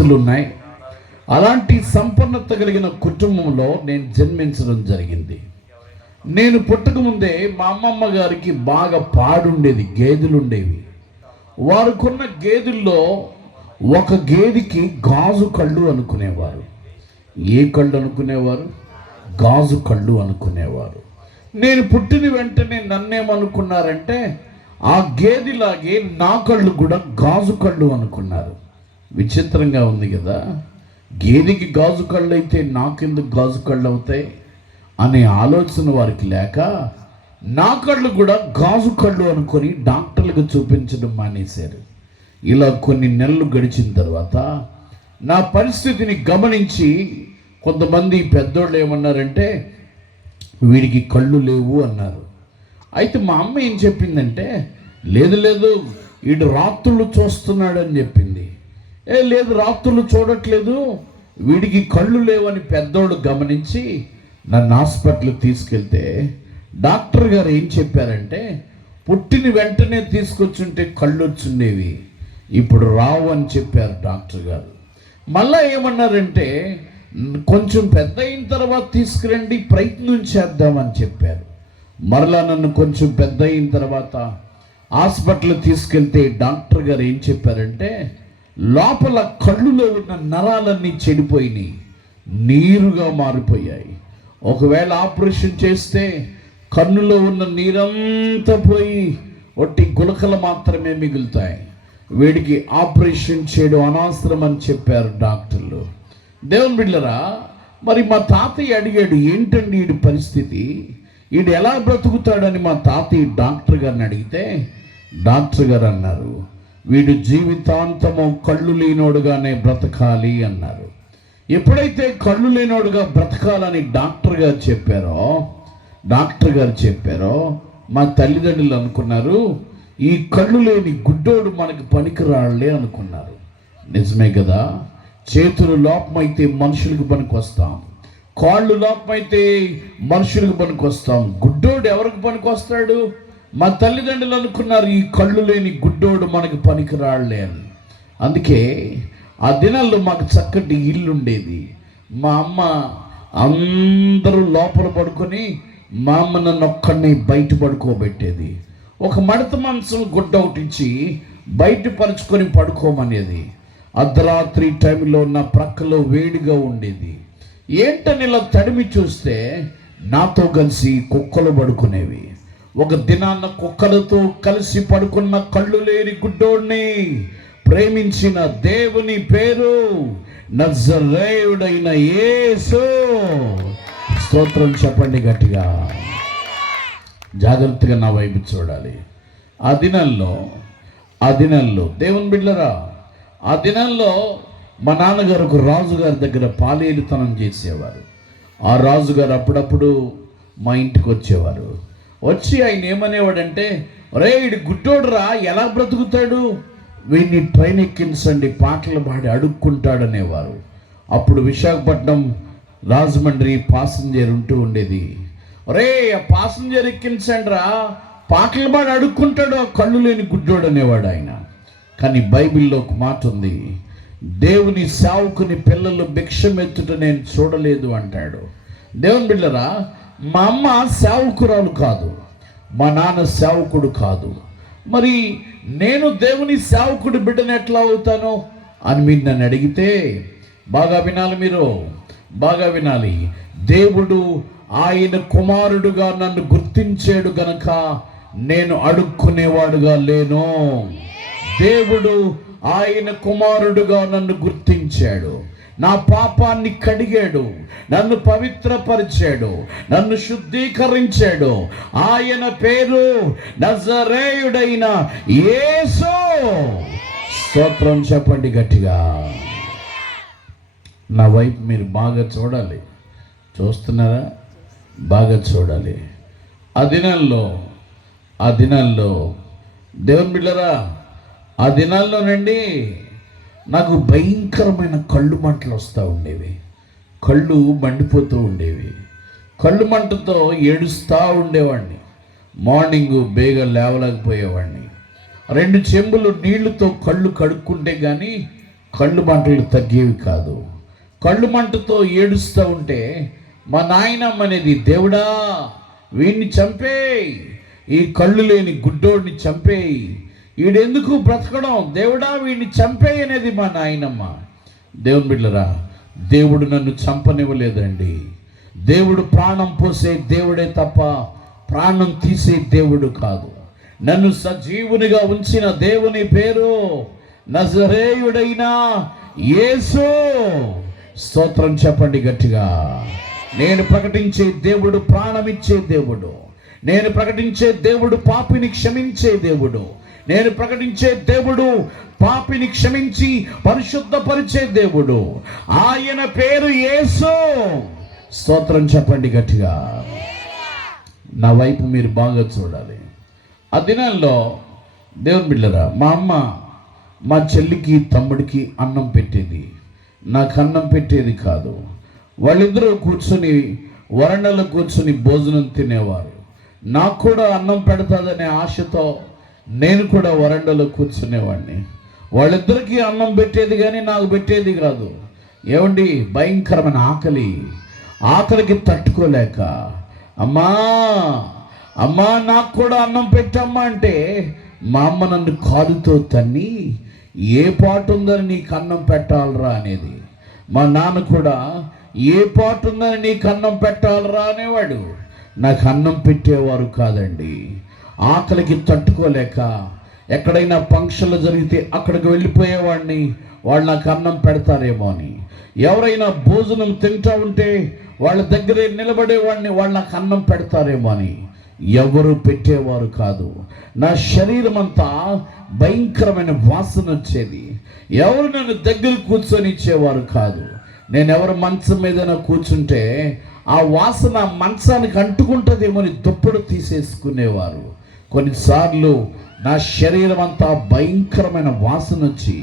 ఆస్తులు ఉన్నాయి. అలాంటి సంపన్నత కలిగిన కుటుంబంలో నేను జన్మించడం జరిగింది. నేను పుట్టకముందే మా అమ్మమ్మ గారికి బాగా పాడుండేది, గేదెలు ఉండేవి. వారికున్న గేదెల్లో ఒక గేదెకి గాజు కళ్ళు అనుకునేవారు. ఏ కళ్ళు అనుకునేవారు? గాజు కళ్ళు అనుకునేవారు. నేను పుట్టిన వెంటనే నన్నేమనుకున్నారంటే ఆ గేదెలాగే నా కళ్ళు కూడా గాజు కళ్ళు అనుకున్నారు. విచిత్రంగా ఉంది కదా. గేదెకి గాజు కళ్ళు అయితే నాకెందుకు గాజు కళ్ళు అవుతాయి అనే ఆలోచన వారికి లేక నా కళ్ళు కూడా గాజు కళ్ళు అనుకొని డాక్టర్లకు చూపించడం మానేశారు. ఇలా కొన్ని నెలలు గడిచిన తర్వాత నా పరిస్థితిని గమనించి కొంతమంది పెద్దోళ్ళు ఏమన్నారంటే వీడికి కళ్ళు లేవు అన్నారు. అయితే మా అమ్మ ఏం చెప్పిందంటే లేదు వీడు రాత్రులు చూస్తున్నాడని చెప్పింది. లేదు రాత్రులు చూడట్లేదు, వీడికి కళ్ళు లేవని పెద్దోళ్ళు గమనించి నన్ను హాస్పిటల్కి తీసుకెళ్తే డాక్టర్ గారు ఏం చెప్పారంటే పుట్టిన వెంటనే తీసుకొచ్చుంటే కళ్ళు వచ్చుండేవి, ఇప్పుడు రావు అని చెప్పారు డాక్టర్ గారు. మళ్ళా ఏమన్నారంటే కొంచెం పెద్ద అయిన తర్వాత తీసుకురండి, ప్రయత్నం చేద్దామని చెప్పారు. మరలా నన్ను కొంచెం పెద్ద అయిన తర్వాత హాస్పిటల్ తీసుకెళ్తే డాక్టర్ గారు ఏం చెప్పారంటే లోపల కళ్ళులో ఉన్న నరాలన్నీ చెడిపోయినాయి, నీరుగా మారిపోయాయి. ఒకవేళ ఆపరేషన్ చేస్తే కన్నులో ఉన్న నీరంతా పోయి ఒట్టి గులకలు మాత్రమే మిగులుతాయి. వీడికి ఆపరేషన్ చేయడం అనవసరం అని చెప్పారు డాక్టర్లు. దేవుని బిడ్డలారా, మరి మా తాతయ్య అడిగాడు ఏంటండి వీడి పరిస్థితి, వీడు ఎలా బ్రతుకుతాడని మా తాతయ్య డాక్టర్ గారిని అడిగితే డాక్టర్ గారు అన్నారు వీడు జీవితాంతము కళ్ళు లేనోడుగానే బ్రతకాలి అన్నారు. ఎప్పుడైతే కళ్ళు లేనోడుగా బ్రతకాలని డాక్టర్ గారు చెప్పారో మా తల్లిదండ్రులు అనుకున్నారు ఈ కళ్ళు లేని గుడ్డోడు మనకి పనికిరాళ్లే అనుకున్నారు. నిజమే కదా. చేతులు లోపమైతే మనుషులకు పనికి వస్తాం, కాళ్ళు లోపమైతే మనుషులకు పనికి వస్తాం, గుడ్డోడు ఎవరికి పనికి వస్తాడు? మా తల్లిదండ్రులు అనుకున్నారు ఈ కళ్ళు లేని గుడ్డోడు మనకి పనికిరాళ్లే అని. అందుకే ఆ దినాల్లో మాకు చక్కటి ఇల్లు ఉండేది. మా అమ్మ అందరూ లోపల పడుకొని మా అమ్మ నన్ను ఒక్కడిని బయట పడుకోబెట్టేది. ఒక మడత మంచం గుడ్డ ఒకటి ఇచ్చి బయట పరుచుకొని పడుకోమనేది. అర్ధరాత్రి టైంలో నా ప్రక్కలో వేడిగా ఉండేది. ఏంటని ఇలా తడిమి చూస్తే నాతో కలిసి కుక్కలు పడుకునేవి. ఒక దినాన్న కుక్కలతో కలిసి పడుకున్న కళ్ళు లేని గుడ్డోడిని ప్రేమించిన దేవుని పేరు నజరేయుడైన యేసు. స్తోత్రం చెప్పండి గట్టిగా. జాగ్రత్తగా నా వైపు చూడాలి. ఆ దినాల్లో దేవుని బిడ్డలారా, ఆ దినాల్లో మా నాన్నగారు ఒక రాజుగారి దగ్గర పాలేలుతనం చేసేవారు. ఆ రాజుగారు అప్పుడప్పుడు మా ఇంటికి వచ్చేవారు. వచ్చి ఆయన ఏమనేవాడంటే రే వీడు గుడ్డోడురా, ఎలా బ్రతుకుతాడు, వీడిని ట్రైన్ ఎక్కించండి, పాటలు పాడి అడుక్కుంటాడనేవారు. అప్పుడు విశాఖపట్నం రాజమండ్రి పాసింజర్ ఉంటూ ఉండేది. రే ఆ పాసింజర్ ఎక్కించండి రా, పాటలు పాడి అడుక్కుంటాడు ఆ కళ్ళు లేని గుడ్డోడు అనేవాడు ఆయన. కానీ బైబిల్లో ఒక మాట ఉంది, దేవుని సేవకుని పిల్లలు భిక్షమెత్తుట నేను చూడలేదు అంటాడు. దేవుని బిడ్డలారా, మా అమ్మ సేవకురాలు కాదు, మా నాన్న సేవకుడు కాదు. మరి నేను దేవుని సేవకుడు బిడ్డను ఎట్లా అవుతాను అని మీరు నన్ను అడిగితే బాగా వినాలి, మీరు బాగా వినాలి. దేవుడు ఆయన కుమారుడుగా నన్ను గుర్తించాడు గనక నేను అడుక్కునేవాడుగా లేను. దేవుడు ఆయన కుమారుడుగా నన్ను గుర్తించాడు, నా పాపాన్ని కడిగాడు, నన్ను పవిత్రపరిచాడు, నన్ను శుద్ధీకరించాడు. ఆయన పేరు నజరేయుడైన యేసు. స్తోత్రం చెప్పండి గట్టిగా. నా వైపు మీరు బాగా చూడాలి. చూస్తున్నారా? బాగా చూడాలి. ఆ దినాల్లో దేవుని బిడ్డలారా, ఆ దినాల్లోనండి నాకు భయంకరమైన కళ్ళు మంటలు వస్తూ ఉండేవి. కళ్ళు మండిపోతూ ఉండేవి. కళ్ళు మంటతో ఏడుస్తూ ఉండేవాడిని. మార్నింగ్ బేగా లేవలేకపోయేవాడిని. 2 చెంబులు నీళ్లతో కళ్ళు కడుక్కుంటే కానీ కళ్ళు మంటలు తగ్గేవి కాదు. కళ్ళు మంటతో ఏడుస్తూ ఉంటే మా నాయనమ్మ అనేది, దేవుడా వీడిని చంపేయి, ఈ కళ్ళు లేని గుడ్డోడిని చంపేయి, వీడెందుకు బ్రతకడం, దేవుడా వీడిని చంపేయి అనేది మా నాయనమ్మ. దేవుని బిడ్డలారా, దేవుడు నన్ను చంపనివ్వలేదండి. దేవుడు ప్రాణం పోసే దేవుడే తప్ప ప్రాణం తీసే దేవుడు కాదు. నన్ను సజీవునిగా ఉంచిన దేవుని పేరు నజరేయుడైన యేసు. స్తోత్రం చెప్పండి గట్టిగా. నేను ప్రకటించే దేవుడు ప్రాణమిచ్చే దేవుడు. నేను ప్రకటించే దేవుడు పాపిని క్షమించే దేవుడు. నేను ప్రకటించే దేవుడు పాపిని క్షమించి పరిశుద్ధపరిచే దేవుడు. ఆయన పేరు యేసు. స్తోత్రం చెప్పండి గట్టిగా. నా వైపు మీరు బాగా చూడాలి. ఆ దినాల్లో దేవుని బిడ్డలారా, మా అమ్మ మా చెల్లికి తమ్ముడికి అన్నం పెట్టేది, నాకు అన్నం పెట్టేది కాదు. వాళ్ళిద్దరూ కూర్చొని వరండాలో కూర్చొని భోజనం తినేవారు. నాకు కూడా అన్నం పెడతాదనే ఆశతో నేను కూడా వరండాలో కూర్చునేవాడిని. వాళ్ళిద్దరికీ అన్నం పెట్టేది కానీ నాకు పెట్టేది కాదు. ఏమండి, భయంకరమైన ఆకలికి తట్టుకోలేక, అమ్మా అమ్మా నాకు కూడా అన్నం పెట్టమ్మా అంటే మా అమ్మ నన్ను కాలుతో తన్ని, ఏ పాటు ఉందని నీకు అన్నం పెట్టాలరా అనేది. మా నాన్న కూడా ఏ పాటు ఉందని నీకు అన్నం పెట్టాలరా అనేవాడు. నాకు అన్నం పెట్టేవారు కాదండి. ఆకలికి తట్టుకోలేక ఎక్కడైనా ఫంక్షన్లు జరిగితే అక్కడికి వెళ్ళిపోయేవాడిని, వాళ్ళు నాకు అన్నం పెడతారేమో అని. ఎవరైనా భోజనం తింటూ ఉంటే వాళ్ళ దగ్గరే నిలబడేవాడిని, వాళ్ళు నాకు అన్నం పెడతారేమో అని. ఎవరు పెట్టేవారు కాదు. నా శరీరం అంతా భయంకరమైన వాసన వచ్చేది. ఎవరు నన్ను దగ్గర కూర్చొని ఇచ్చేవారు కాదు. నేను ఎవరు మంచం మీద కూర్చుంటే ఆ వాసన మంచానికి అంటుకుంటుందేమో అని దుప్పడు తీసేసుకునేవారు. కొన్నిసార్లు నా శరీరం అంతా భయంకరమైన వాసన వచ్చి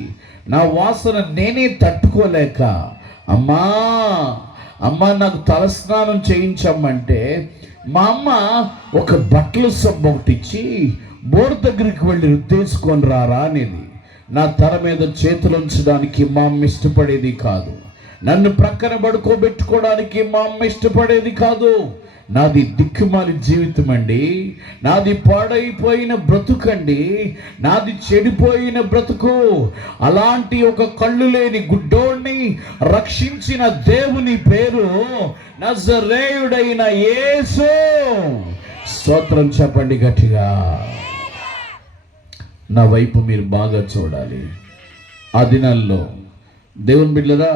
నా వాసన నేనే తట్టుకోలేక, అమ్మా అమ్మా నాకు తలస్నానం చేయించమ్మంటే మా అమ్మ ఒక బట్టల సబ్బు ఒకటి ఇచ్చి బోర్ దగ్గరికి వెళ్ళి రుద్దేసుకొని రారా అనేది. నా తల మీద చేతులు ఉంచడానికి మా అమ్మ ఇష్టపడేది కాదు. నన్ను ప్రక్కన పడుకోబెట్టుకోవడానికి మా అమ్మ ఇష్టపడేది కాదు. నాది దిక్కుమాలి జీవితం అండి. నాది పాడైపోయిన బ్రతుకండి. నాది చెడిపోయిన బ్రతుకు. అలాంటి ఒక కళ్ళు లేని గుడ్డోడిని రక్షించిన దేవుని పేరు నజరేయుడైన యేసు. స్తోత్రం చెప్పండి గట్టిగా. నా వైపు మీరు బాగా చూడాలి. ఆ దినాల్లో దేవుని బిడ్డలారా,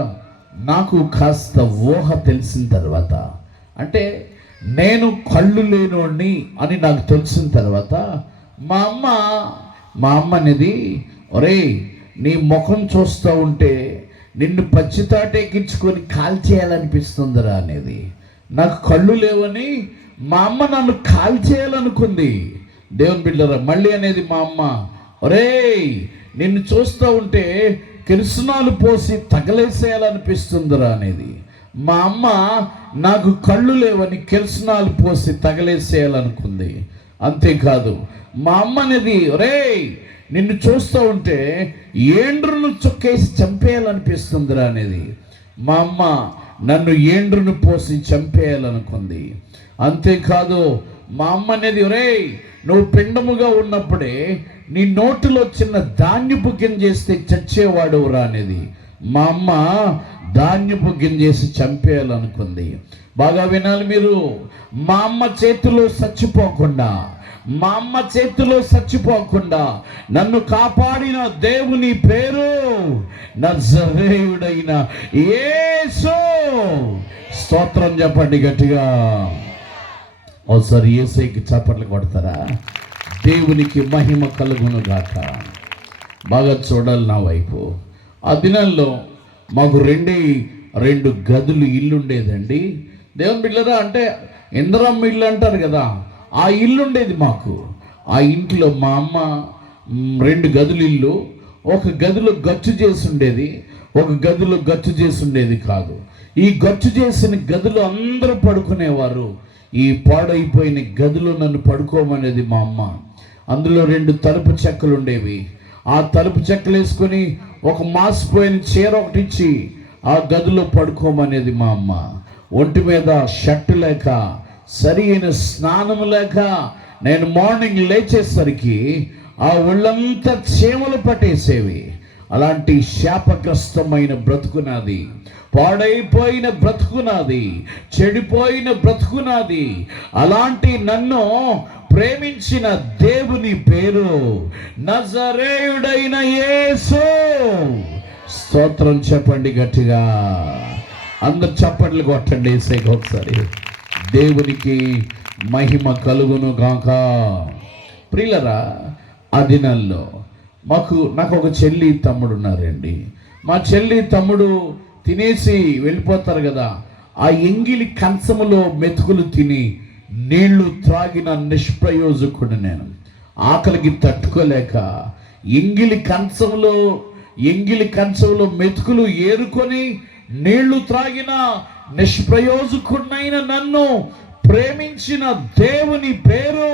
నాకు కాస్త ఊహ తెలిసిన తర్వాత, అంటే నేను కళ్ళు లేనోడిని అని నాకు తెలిసిన తర్వాత మా అమ్మ అనేది, ఒరే నీ ముఖం చూస్తూ ఉంటే నిన్ను పచ్చితాటెక్కించుకొని కాల్చేయాలనిపిస్తుందిరా అనేది. నాకు కళ్ళు లేవని మా అమ్మ నన్ను కాల్చేయాలనుకుంది. దేవుని బిడ్డలారా, మళ్ళీ అనేది మా అమ్మ, ఒరే నిన్ను చూస్తూ ఉంటే కిరసనాలు పోసి తగలేసేయాలనిపిస్తుందిరా అనేది. మా అమ్మ నాకు కళ్ళు లేవని కిరసనాలు పోసి తగలేసేయాలనుకుంది. అంతేకాదు మా అమ్మ అనేది, ఒరే నిన్ను చూస్తూ ఉంటే ఏండ్రును చొక్కేసి చంపేయాలనిపిస్తుందిరా అనేది. మా అమ్మ నన్ను ఏండ్రును పోసి చంపేయాలనుకుంది. అంతేకాదు మా అమ్మ అనేది, ఒరే నువ్వు పిండముగా ఉన్నప్పుడే నీ నోటిలో చిన్న ధాన్యపు గింజేస్తే చచ్చేవాడురా అనేది. మా అమ్మ ధాన్యపు గింజేసి చంపేయాలనుకుంది. బాగా వినాలి మీరు. మా అమ్మ చేతిలో చచ్చిపోకుండా నన్ను కాపాడిన దేవుని పేరు నజరేయుడైన యేసు. స్తోత్రం చెప్పండి గట్టిగా. ఒకసారి యేసుకి చప్పట్లు కొడతారా? దేవునికి మహిమ కలుగును గాక. బాగా చూడాలి నా వైపు. ఆ దినాల్లో మాకు రెండు గదులు ఇల్లు ఉండేదండి. దేవుని బిడ్డలారా, అంటే ఇంద్రమ్మ ఇల్లు అంటారు కదా, ఆ ఇల్లు ఉండేది మాకు. ఆ ఇంట్లో మా అమ్మ 2 గదులు ఇల్లు, ఒక గదిలో గచ్చు చేసి ఉండేది, ఒక గదిలో గచ్చు చేసి ఉండేది కాదు. ఈ గచ్చు చేసిన గదిలో అందరూ పడుకునేవారు. ఈ పాడైపోయిన గదిలో నన్ను పడుకోమనేది మా అమ్మ. అందులో 2 తలుపు చెక్కలు ఉండేవి. ఆ తలుపు చెక్కలేసుకొని ఒక మాసిపోయిన చీర ఒకటి ఇచ్చి ఆ గదిలో పడుకోమనేది మా అమ్మ. ఒంటి మీద షర్టు లేక, సరి అయిన స్నానం లేక నేను మార్నింగ్ లేచేసరికి ఆ ఒళ్ళంతా చీమలు పట్టేసేవి. అలాంటి శాపగ్రస్తమైన బ్రతుకునాది, పాడైపోయిన బ్రతుకునాది, చెడిపోయిన బ్రతుకునాది. అలాంటి నన్ను ప్రేమించిన దేవుని పేరు నజరేయుడైన యేసు. స్తోత్రం చెప్పండి గట్టిగా, అందరు చప్పట్లు కొట్టండి యేసుకి ఒకసారి. దేవునికి మహిమ కలుగును గాక. ప్రియులరా, ఆ దినాల్లో నాకు ఒక చెల్లి తమ్ముడు ఉన్నారండి. మా చెల్లి తమ్ముడు తినేసి వెళ్ళిపోతారు కదా, ఆ ఎంగిలి కంచములో మెతుకులు తిని నీళ్లు త్రాగిన నిష్ప్రయోజకుడు నేను. ఆకలికి తట్టుకోలేక ఎంగిలి కంచంలో మెతుకులు ఏరుకొని నీళ్లు త్రాగిన నిష్ప్రయోజకుడినైన నన్ను ప్రేమించిన దేవుని పేరు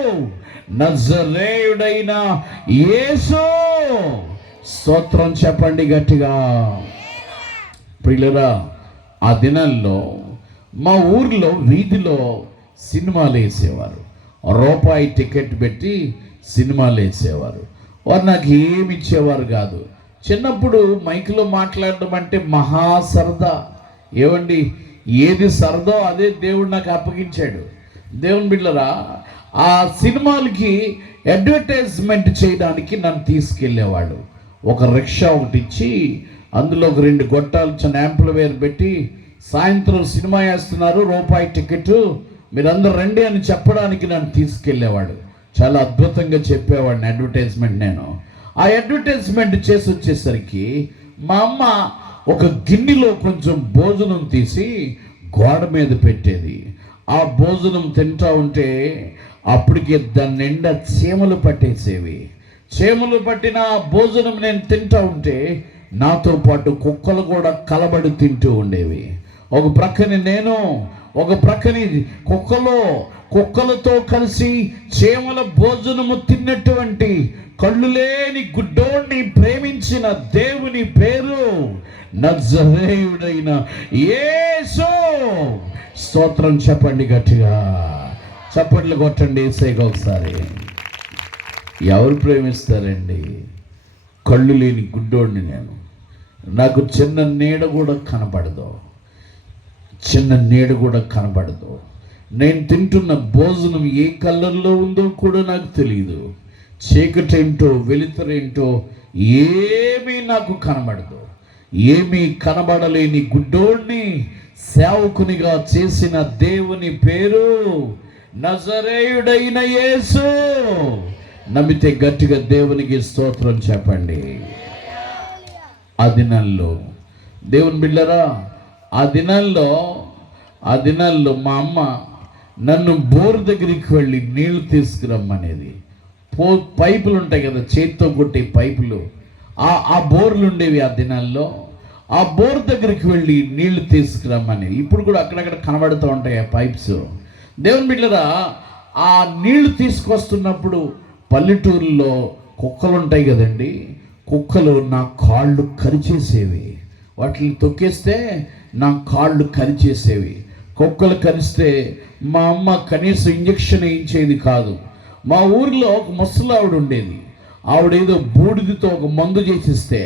నజరేయుడైన యేసు. స్తోత్రం చెప్పండి గట్టిగా. ప్రియులరా, ఆ దినాల్లో మా ఊర్లో వీధిలో సినిమాలు వేసేవారు. రూపాయి టికెట్ పెట్టి సినిమాలు వేసేవారు. వారు నాకు ఏమి ఇచ్చేవారు కాదు. చిన్నప్పుడు మైక్లో మాట్లాడడం అంటే మహా సరదా. ఏమండి, ఏది సరదో అదే దేవుడు నాకు అప్పగించాడు. దేవుని బిడ్డలారా, ఆ సినిమాలకి అడ్వర్టైజ్మెంట్ చేయడానికి నన్ను తీసుకెళ్ళేవాడు. ఒక రిక్షా ఒకటి ఇచ్చి అందులో ఒక 2 గొట్టాలు చిన్న యాంప్లిఫైర్ పెట్టి, సాయంత్రం సినిమా వేస్తున్నారు, రూపాయి టికెట్, మీరందరూ రండి అని చెప్పడానికి నన్ను తీసుకెళ్ళేవాడు. చాలా అద్భుతంగా చెప్పేవాడిని అడ్వర్టైజ్మెంట్. నేను ఆ అడ్వర్టైజ్మెంట్ చేసి వచ్చేసరికి మా అమ్మ ఒక గిన్నెలో కొంచెం భోజనం తీసి గోడ మీద పెట్టేది. ఆ భోజనం తింటా ఉంటే అప్పటికి దాని నిండా చీమలు పట్టేసేవి. చీమలు పట్టిన భోజనం నేను తింటా ఉంటే నాతో పాటు కుక్కలు కూడా కలబడి తింటూ ఉండేవి. ఒక ప్రక్కని నేను, ఒక ప్రక్కని కుక్కలతో కలిసి చీమల భోజనము తిన్నటువంటి కళ్ళు లేని గుడ్డోడిని ప్రేమించిన దేవుని పేరు నజరేయుడైన యేసు. స్తోత్రం చెప్పండి గట్టిగా, చప్పట్లు కొట్టండి యేసుకి ఒకసారి. ఎవరు ప్రేమిస్తారండి? కళ్ళు లేని గుడ్డోడిని నేను. నాకు చిన్న నీడ కూడా కనబడదు. నేను తింటున్న భోజనం ఏ కలర్లో ఉందో కూడా నాకు తెలియదు. చీకటేంటో వెలుతురేంటో ఏమీ నాకు కనబడదు. ఏమీ కనబడలేని గుడ్డోడిని సేవకునిగా చేసిన దేవుని పేరు నజరేయుడైన యేసు. నమ్మితే గట్టిగా దేవునికి స్తోత్రం చెప్పండి. ఆ దినాల్లో దేవుని బిడ్డరా, ఆ దినాల్లో మా అమ్మ నన్ను బోరు దగ్గరికి వెళ్ళి నీళ్లు తీసుకురమ్మనేది. పైపులు ఉంటాయి కదా, చేతితో కొట్టే పైపులు, ఆ బోర్లు ఉండేవి ఆ దినాల్లో. ఆ బోర్ దగ్గరికి వెళ్ళి నీళ్లు తీసుకురమ్మనేది. ఇప్పుడు కూడా అక్కడక్కడ కనబడుతూ ఉంటాయి ఆ పైప్స్. దేవుని బిడ్డరా, ఆ నీళ్లు తీసుకొస్తున్నప్పుడు పల్లెటూరులో కుక్కలు ఉంటాయి కదండి, కుక్కలు నా కాళ్ళు కరిచేసేవి. వాటిని తొక్కేస్తే నా కాళ్ళు కరిచేసేవి. కుక్కలు కరిస్తే మా అమ్మ కనీసం ఇంజక్షన్ వేయించేది కాదు. మా ఊరిలో ఒక ముసలావిడ ఉండేది. ఆవిడేదో బూడిదితో ఒక మందు చేసిస్తే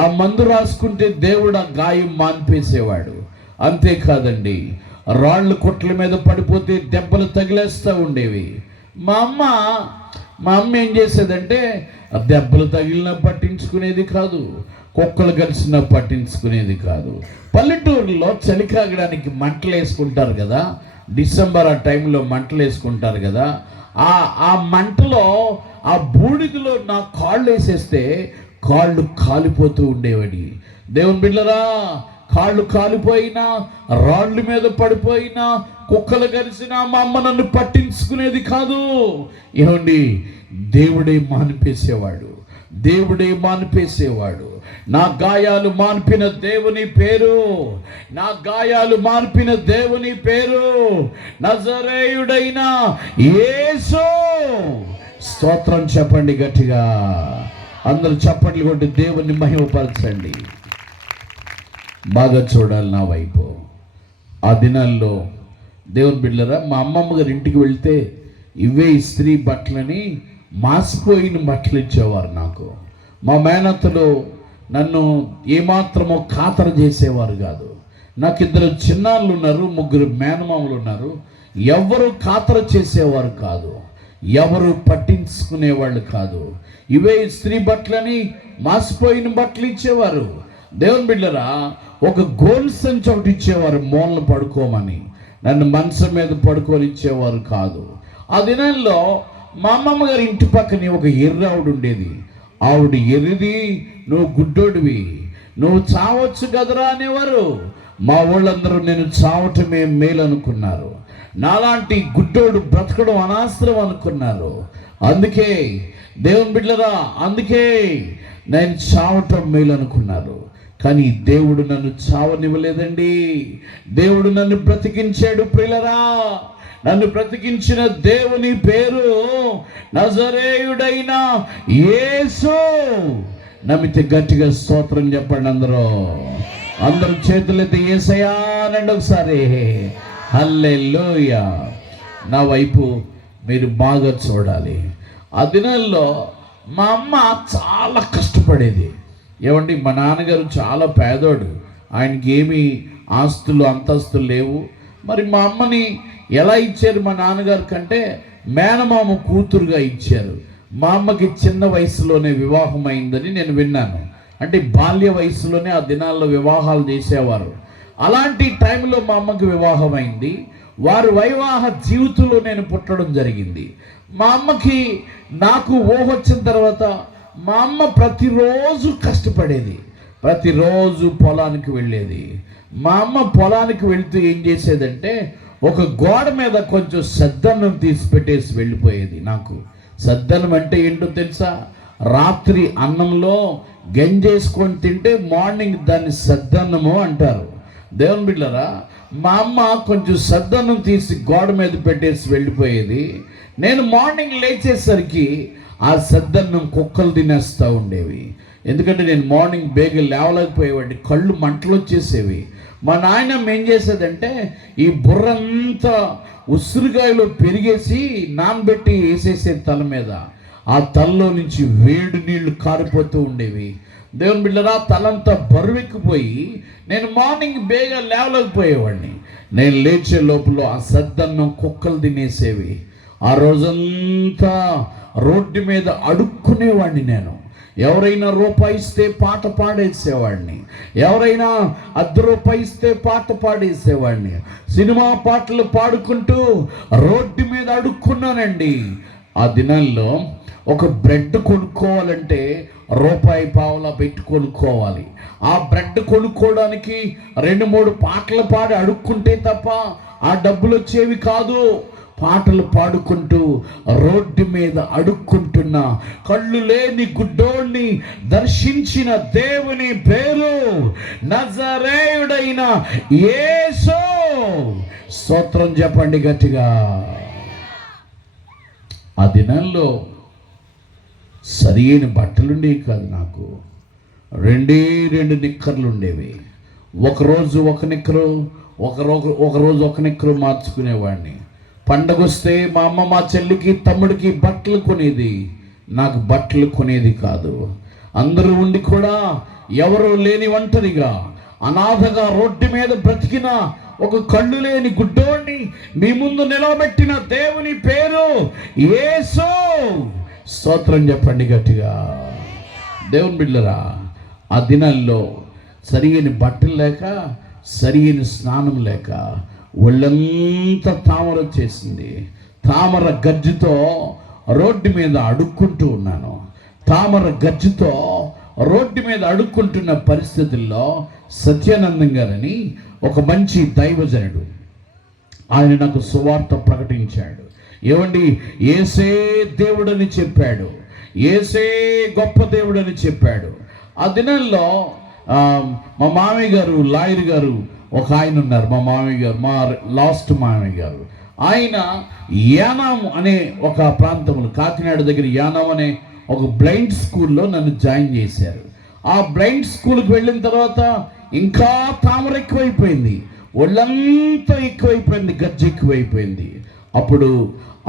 ఆ మందు రాసుకుంటే దేవుడు ఆ గాయం మాన్పేసేవాడు. అంతేకాదండి, రాళ్ళు కొట్ల మీద పడిపోతే దెబ్బలు తగిలేస్తూ ఉండేవి. మా అమ్మ ఏం చేసేదంటే దెబ్బలు తగిలినా పట్టించుకునేది కాదు, కుక్కలు కలిసినా పట్టించుకునేది కాదు. పల్లెటూరులో చలి కాగడానికి మంటలు వేసుకుంటారు కదా, డిసెంబర్ ఆ టైంలో మంటలు వేసుకుంటారు కదా. ఆ మంటలో ఆ బూడిదలో నా కాళ్ళు వేసేస్తే కాళ్ళు కాలిపోతూ ఉండేవాడి. దేవుని బిడ్డరా, కాళ్ళు కాలిపోయినా, రాళ్ళు మీద పడిపోయినా, కుక్కలు కలిసినా మా అమ్మ నన్ను పట్టించుకునేది కాదు. ఏమండి, దేవుడే మానిపేసేవాడు. నా గాయాలు మాన్పిన దేవుని పేరు నజరేయుడైన యేసు. స్తోత్రం చెప్పండి గట్టిగా. అందరూ చప్పట్లు కొట్టి దేవుని మహిమపరచండి. బాగా చూడాలి నా వైపు. ఆ దినాల్లో దేవుని బిడ్డలారా, మా అమ్మమ్మ గారి ఇంటికి వెళ్తే ఇవే ఇస్త్రీ బట్టలని మాసిపోయిన బట్టలు ఇచ్చేవారు నాకు. మా మేనత్తలు నన్ను ఏమాత్రమో ఖాతరు చేసేవారు కాదు. నాకు 2 చిన్నాళ్ళు ఉన్నారు, 3 మేనమామలు ఉన్నారు. ఎవరు ఖాతరు చేసేవారు కాదు, ఎవరు పట్టించుకునేవాళ్ళు కాదు. ఇవే ఇస్త్రీ బట్టలని మాసిపోయిన బట్టలు ఇచ్చేవారు. దేవుని బిడ్డలారా, ఒక గోల్ సంచి ఒకటి ఇచ్చేవారు మూలన పడుకోమని. నన్ను మంచం మీద పడుకొని ఇచ్చేవారు కాదు. ఆ దినాల్లో మా అమ్మమ్మ గారి ఇంటి పక్కనే ఒక ఎర్ర ఆవిడ ఉండేది. ఆవిడ ఎర్రిది, నువ్వు గుడ్డోడివి, నువ్వు చావచ్చు కదరా అనేవారు. మా వాళ్ళందరూ నేను చావటమే మేలు అనుకున్నారు. నాలాంటి గుడ్డోడు బ్రతకడం అనాస్త్రం అనుకున్నారు. అందుకే దేవుని బిడ్డలారా, అందుకే నేను చావటం మేలు అనుకున్నారు. కానీ దేవుడు నన్ను చావనివ్వలేదండి. దేవుడు నన్ను బ్రతికించాడు ప్రియులరా. నన్ను బ్రతికించిన దేవుని పేరు నజరేయుడైన యేసు. నమ్మితే గట్టిగా స్తోత్రం చెప్పండి. అందరూ చేతులైతే యేసయ్యా అనండి ఒకసారి. హల్లెలూయా. నా వైపు మీరు బాగా చూడాలి. ఆ దినాల్లో మా అమ్మ చాలా కష్టపడేది. ఏమండి, మా నాన్నగారు చాలా పేదోడు, ఆయనకి ఏమీ ఆస్తులు అంతస్తులు లేవు. మరి మా అమ్మని ఎలా ఇచ్చారు మా నాన్నగారి కంటే మేనమామ కూతురుగా ఇచ్చారు. మా అమ్మకి చిన్న వయసులోనే వివాహం అయిందని నేను విన్నాను. అంటే బాల్య వయసులోనే ఆ దినాల్లో వివాహాలు చేసేవారు. అలాంటి టైంలో మా అమ్మకి వివాహం అయింది. వారి వైవాహ జీవితంలో నేను పుట్టడం జరిగింది. మా అమ్మకి నాకు ఊహ వచ్చిన తర్వాత మా అమ్మ ప్రతిరోజు కష్టపడేది, ప్రతిరోజు పొలానికి వెళ్ళేది. మా అమ్మ పొలానికి వెళ్తూ ఏం చేసేదంటే ఒక గోడ మీద కొంచెం సద్దన్నం తీసి పెట్టేసి వెళ్ళిపోయేది. నాకు సద్దన్నం అంటే ఏంటో తెలుసా? రాత్రి అన్నంలో గంజేసుకొని తింటే మార్నింగ్ దాన్ని సద్దన్నము అంటారు. దేవుని బిడ్డలారా, మా అమ్మ కొంచెం సద్దన్నం తీసి గోడ మీద పెట్టేసి వెళ్ళిపోయేది. నేను మార్నింగ్ లేచేసరికి ఆ సద్దన్నం కుక్కలు తినేస్తూ ఉండేవి. ఎందుకంటే నేను మార్నింగ్ బేగ లేవలేకపోయేవాడిని, కళ్ళు మంటలు వచ్చేసేవి. మా నాయనమ్మ ఏం చేసేదంటే ఈ బుర్రంతా ఉసిరికాయలో పెరిగేసి నానబెట్టి వేసేసేది తల మీద. ఆ తలలో నుంచి వేడి నీళ్లు కారిపోతూ ఉండేవి. దేవుని బిడ్డరా, తలంతా బరువెక్కిపోయి నేను మార్నింగ్ బేగ లేవలేకపోయేవాడిని. నేను లేచే లోపల ఆ సద్దన్నం కుక్కలు తినేసేవి. ఆ రోజంతా రోడ్డు మీద అడుక్కునేవాడిని. నేను ఎవరైనా రూపాయి ఇస్తే పాట పాడేసేవాడిని, ఎవరైనా ₹1 ఇస్తే పాట పాడేసేవాడిని. సినిమా పాటలు పాడుకుంటూ రోడ్డు మీద అడుక్కున్నానండి. ఆ దినాల్లో ఒక బ్రెడ్ కొనుక్కోవాలంటే ₹1.50 పెట్టి కొనుక్కోవాలి. ఆ బ్రెడ్ కొనుక్కోవడానికి 2-3 పాటలు పాడి అడుక్కుంటే తప్ప ఆ డబ్బులు వచ్చేవి కాదు. పాటలు పాడుకుంటూ రోడ్డు మీద అడుక్కుంటున్న కళ్ళు లేని గుడ్డోణ్ణి దర్శించిన దేవుని పేరు నజరేయుడైన యేసు. స్తోత్రం చెప్పండి గట్టిగా. ఆ దినాల్లో సరి అయిన బట్టలుండేవి కాదు. నాకు 2 నిక్కర్లు ఉండేవి. ఒకరోజు ఒక నిక్కరు, ఒకరోజు ఒక నిక్కరు మార్చుకునేవాడిని. పండగ వస్తే మా అమ్మ మా చెల్లికి తమ్ముడికి బట్టలు కొనేది, నాకు బట్టలు కొనేది కాదు. అందరూ ఉండి కూడా ఎవరు లేని ఒంటరిగా అనాథగా రోడ్డు మీద బ్రతికిన ఒక కళ్ళు లేని గుడ్డోడిని మీ ముందు నిలబెట్టిన దేవుని పేరు యేసు. స్తోత్రం చెప్పండి గట్టిగా. దేవుని బిడ్డలారా, ఆ దినాల్లో సరియైన బట్టలు లేక, సరియైన స్నానం లేక ఒళ్ళంతా తామర వచ్చేసింది. తామర గజ్జుతో రోడ్డు మీద అడుక్కుంటూ ఉన్నాను. తామర గజ్జుతో రోడ్డు మీద అడుక్కుంటున్న పరిస్థితుల్లో సత్యానందం గారని ఒక మంచి దైవజనుడు, ఆయన నాకు సువార్త ప్రకటించాడు. ఏమండి, యేసే దేవుడని చెప్పాడు, యేసే గొప్ప దేవుడని చెప్పాడు. ఆ దినాల్లో మా మామయ్య గారు, లాయర్ గారు ఒక ఆయన ఉన్నారు. మా మామయ్య గారు, మా లాస్ట్ మామయ్య గారు, ఆయన యానాం అనే ఒక ప్రాంతంలో, కాకినాడ దగ్గర యానాం అనే ఒక బ్లైండ్ స్కూల్లో నన్ను జాయిన్ చేశారు. ఆ బ్లైండ్ స్కూల్కి వెళ్ళిన తర్వాత ఇంకా తామర ఎక్కువైపోయింది, ఒళ్ళంతా ఎక్కువైపోయింది, గజ్జ ఎక్కువైపోయింది. అప్పుడు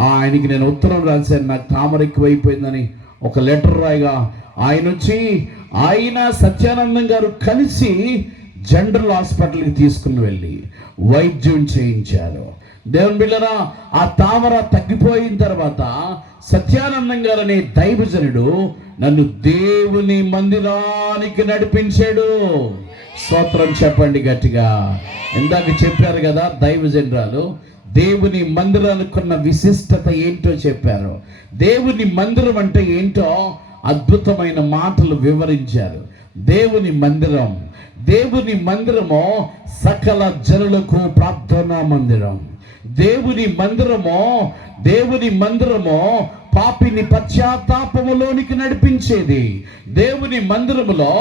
ఆయనకి నేను ఉత్తరం రాశాను, నాకు తామర ఎక్కువైపోయిందని ఒక లెటర్ రాయగా ఆయన సత్యానందం గారు కలిసి జనరల్ హాస్పిటల్కి తీసుకుని వెళ్ళి వైద్యం చేయించారు. దేవుని బిడ్డలారా, ఆ తామర తగ్గిపోయిన తర్వాత సత్యానందం గారు అనే దైవజనుడు నన్ను దేవుని మందిరానికి నడిపించాడు. స్తోత్రం చెప్పండి గట్టిగా. ఇందాక చెప్పారు కదా దైవజనురాలు, దేవుని మందిరానికి ఉన్న విశిష్టత ఏంటో చెప్పారు. దేవుని మందిరం అంటే ఏంటో అద్భుతమైన మాటలు వివరించారు. దేవుని మందిరము సకల జనులకు ప్రార్థనా మందిరం. దేవుని మందిరము పాపిని పశ్చాత్తాపములోనికి నడిపించేది. దేవుని మందిరములో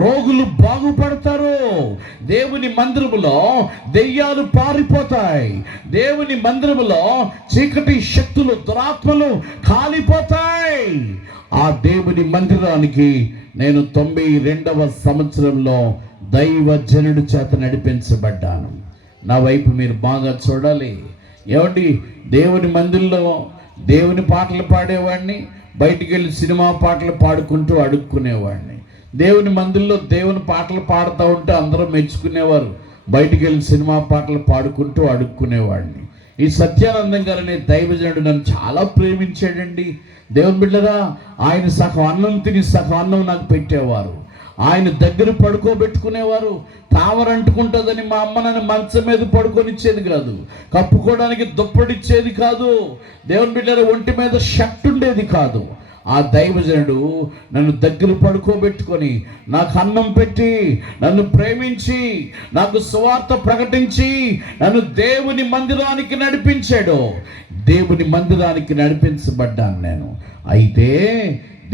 రోగులు బాగుపడతారు. దేవుని మందిరములో దెయ్యాలు పారిపోతాయి. దేవుని మందిరములో చీకటి శక్తులు, దురాత్మలు కాలిపోతాయి. ఆ దేవుని మందిరానికి నేను 92వ సంవత్సరంలో దైవజనుడి చేత నడిపించబడ్డాను. నా వైపు మీరు బాగా చూడాలి. ఏమండి, దేవుని మందిరంలో దేవుని పాటలు పాడేవాడిని, బయటికి వెళ్ళి సినిమా పాటలు పాడుకుంటూ అడుక్కునేవాడిని. దేవుని మందిరంలో దేవుని పాటలు పాడుతూ ఉంటే అందరూ మెచ్చుకునేవారు, బయటికి వెళ్ళి సినిమా పాటలు పాడుకుంటూ అడుక్కునేవాడిని. ఈ సత్యానందం గారు అనే దైవజనుడు నన్ను చాలా ప్రేమించాడండి. దేవుని బిడ్డరా, ఆయన సగం అన్నం తిని సగం అన్నం నాకు పెట్టేవారు. ఆయన దగ్గర పడుకోబెట్టుకునేవారు. తామర అంటుకుంటుందని మా అమ్మ నన్ను మంచం మీద పడుకొనిచ్చేది కాదు, కప్పుకోవడానికి దుప్పడిచ్చేది కాదు. దేవుని బిడ్డల ఒంటి మీద షర్ట్ ఉండేది కాదు. ఆ దైవజనుడు నన్ను దగ్గర పడుకోబెట్టుకొని నాకు అన్నం పెట్టి, నన్ను ప్రేమించి, నాకు సువార్త ప్రకటించి నన్ను దేవుని మందిరానికి నడిపించాడు. దేవుని మందిరానికి నడిపించబడ్డాను నేను. అయితే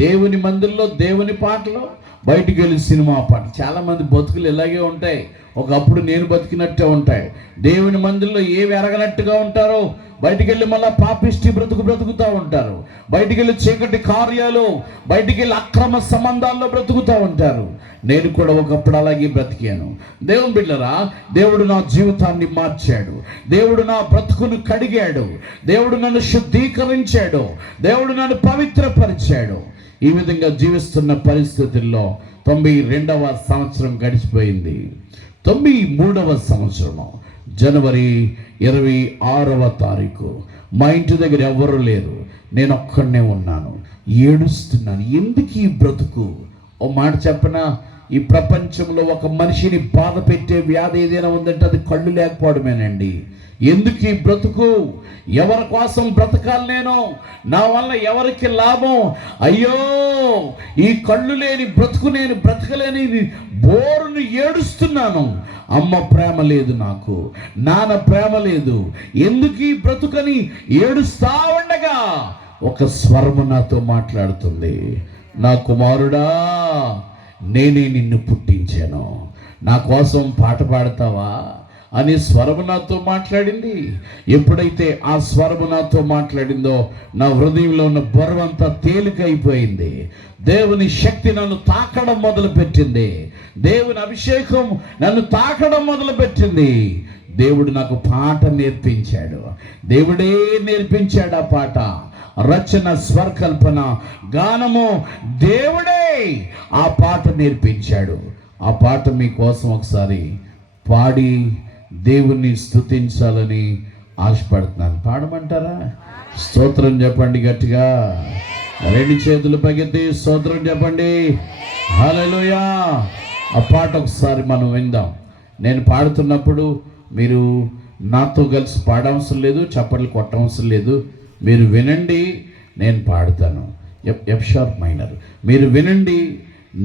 దేవుని మందిరంలో దేవుని పాటలు, బయటికి వెళ్ళి సినిమా పాట. చాలామంది బతుకులు ఇలాగే ఉంటాయి. ఒకప్పుడు నేను బతికినట్టే ఉంటాయి. దేవుని మందిరంలో ఏవి ఎరగనట్టుగా ఉంటారో బయటికి వెళ్ళి మళ్ళీ పాపిష్టి బ్రతుకుతూ ఉంటారు. బయటికి వెళ్ళి చీకటి కార్యాలు, బయటికి వెళ్ళి అక్రమ సంబంధాల్లో బ్రతుకుతూ ఉంటారు. నేను కూడా ఒకప్పుడు అలాగే బ్రతికాను. దేవుని బిడ్డరా, దేవుడు నా జీవితాన్ని మార్చాడు. దేవుడు నా బ్రతుకును కడిగాడు. దేవుడు నన్ను శుద్ధీకరించాడు. దేవుడు నన్ను పవిత్రపరిచాడు. ఈ విధంగా జీవిస్తున్న పరిస్థితుల్లో 92వ సంవత్సరం గడిచిపోయింది. 93వ సంవత్సరం జనవరి 26వ తారీఖు మా ఇంటి దగ్గర ఎవరు లేరు, నేను ఒక్కడనే ఉన్నాను. ఏడుస్తున్నాను. ఎందుకు ఈ బ్రతుకు? ఓ మాట చెప్పనా, ఈ ప్రపంచంలో ఒక మనిషిని బాధ పెట్టే వ్యాధి ఏదైనా ఉందంటే అది కళ్ళు లేకపోవడమేనండి. ఎందుకు ఈ బ్రతుకు? ఎవరి కోసం బ్రతకాలి నేను? నా వల్ల ఎవరికి లాభం? అయ్యో, ఈ కళ్ళు లేని బ్రతుకు నేను బ్రతకలేని బోరును ఏడుస్తున్నాను. అమ్మ ప్రేమ లేదు నాకు, నాన్న ప్రేమ లేదు, ఎందుకు ఈ బ్రతుకని ఏడుస్తా ఉండగా ఒక స్వరము నాతో మాట్లాడుతుంది. నా కుమారుడా, నేనే నిన్ను పుట్టించాను, నా కోసం పాట పాడతావా అని స్వరము నాతో మాట్లాడింది. ఎప్పుడైతే ఆ స్వరము నాతో మాట్లాడిందో నా హృదయంలో ఉన్న బరువంతా తేలికైపోయింది. దేవుని శక్తి నన్ను తాకడం మొదలుపెట్టింది. దేవుని అభిషేకం నన్ను తాకడం మొదలుపెట్టింది. దేవుడు నాకు పాట నేర్పించాడు. దేవుడే నేర్పించాడు ఆ పాట. రచన, స్వరకల్పన, గానము దేవుడే ఆ పాట నేర్పించాడు. ఆ పాట మీకోసం ఒకసారి పాడి దేవుణ్ణి స్తుతించాలని ఆశపడుతున్నాను. పాడమంటారా? స్తోత్రం చెప్పండి గట్టిగా. 2 చేతులు పైకెత్తి స్తోత్రం చెప్పండి. హల్లెలూయా. ఆ పాట ఒకసారి మనం విందాం. నేను పాడుతున్నప్పుడు మీరు నాతో కలిసి పాడవసరం లేదు, చప్పట్లు కొట్టవసరం లేదు. మీరు వినండి, నేను పాడుతాను. F sharp minor. మీరు వినండి,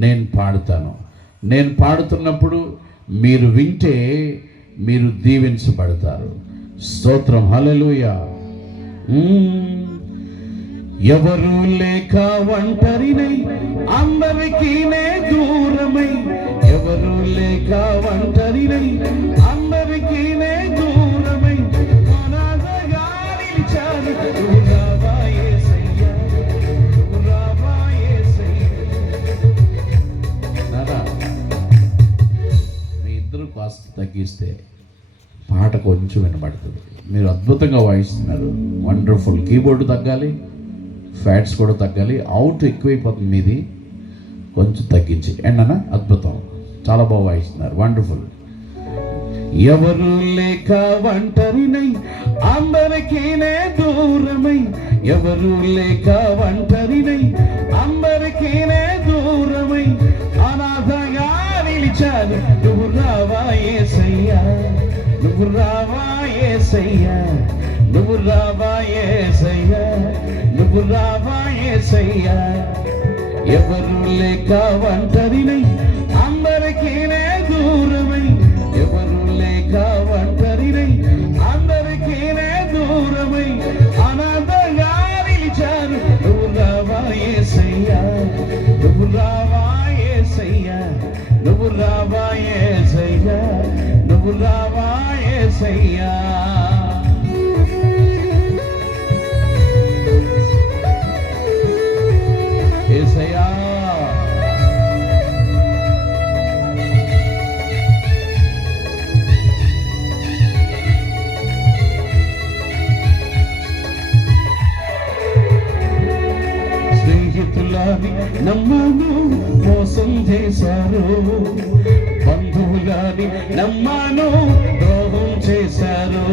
నేను పాడుతాను. నేను పాడుతున్నప్పుడు మీరు వింటే మీరు దీవించబడతారు. స్తోత్రం. హల్లెలూయా. ఎవరు లేక ఒంటరినై అందరికీ నే దూరమై, ఎవరు లేక ఒంటరినై అందరికీ నే దూరమై, అనాథగా నిలిచాను. రావా యేసయ్యా, రావా కాస్త తగ్గిస్తే పాట కొంచెం వినబడుతుంది. మీరు అద్భుతంగా వాయిస్తున్నారు, వండర్ఫుల్. కీబోర్డు తగ్గాలి, ఫ్యాట్స్ కూడా తగ్గాలి, అవుట్ ఎక్కువైపోతుంది మీది, కొంచెం తగ్గించి ఎండనా. అద్భుతం, చాలా బాగా వాయిస్తున్నారు, వండర్ఫుల్. ఎవరు లేక ఒంటరినై అందరికీనే దూరమై, ఎవరు లేక ఒంటరినై అందరికీనే దూరమై అనాథగా నిలిచాను. నువ్వు రావా యేసయ్యా, నువ్వు రావా యేసయ్యా, నువ్వు రావా యేసయ్యా, నువ్వు రావా యేసయ్యా. ఎవరు లేక ఒంటరినై అందరికీనే దూరమై, ఎవరు లేక ఒంటరినై అందరికీనే దూరమై అనాథగా నిలిచాను. నువ్వు రావా యేసయ్యా, నువ్వు రావా యేసయ్యా, నువ్వు రావా యేసయ్యా, నువ్వు రావా యేసయ్యా. యేసయ్యా స్నేహితులాని నమ్మాను మోసం చేశారు, బంధువులాని నమ్మాను ద్రోహం చేశారు.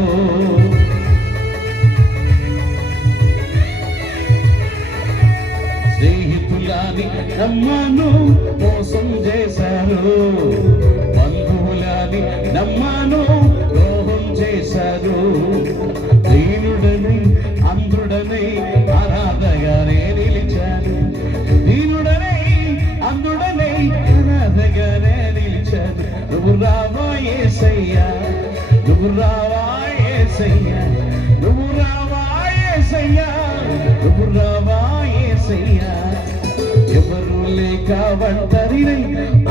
స్నేహితులాని నమ్మాను మోసం చేశారు, బంధువులాని నమ్మాను ద్రోహం చేశారు. దీనుడనై అంధుడనై అనాథగానే నిలిచాను, దీనుడనై అంధుడనై అనాథగానే నిలిచాను. నువ్వు రావా యేసయ్యా, నువ్వు రావా యేసయ్యా, నువ్వు రావా యేసయ్యా, నువ్వు రావా యేసయ్యా. ఎవరు లేక ఒంటరినై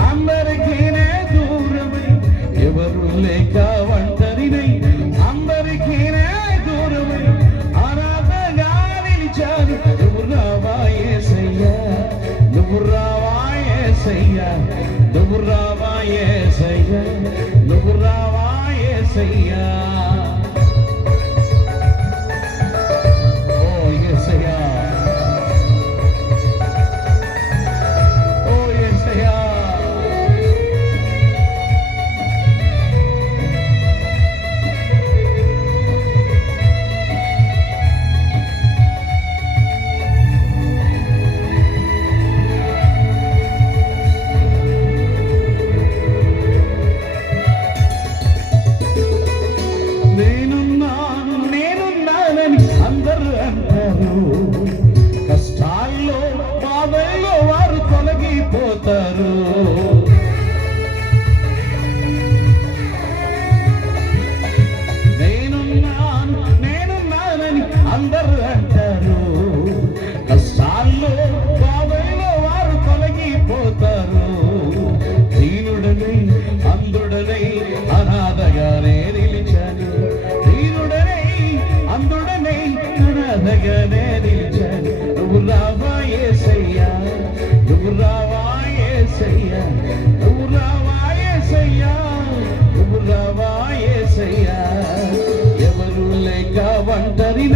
అందరికీనే దూరమై, ఎవరు లేక ఒంటరినై అందరికీనే దూరమై అనాథగా నిలిచాను. నువ్వు రావా యేసయ్యా, నువ్వు రావా యేసయ్యా, నువ్వు రావా యేసయ్యా, నువ్వు రావా యేసయ్యా. ఓ యేసయ్యా, ఓ యేసయ్యా. నేనున్నానని అందరూ అంటారు, కష్టాల్లో బాధల్లో వారు తొలగిపోతారు. నేనున్నానని అందరూ అంటారు, కష్టాల్లో బాధల్లో వారు తొలగిపోతారు. దీనుడనై అంధుడనై అనాథగానే నిలిచాను, దీనుడనై అంధుడనై అనాథగానే నిలిచాను. నువ్వు రావా యేసయ్యా, నువ్వు రావా యేసయ్యా, నువ్వు రావా యేసయ్యా, నువ్వు రావా యేసయ్యా. ఎవరు లేక ఒంటరినై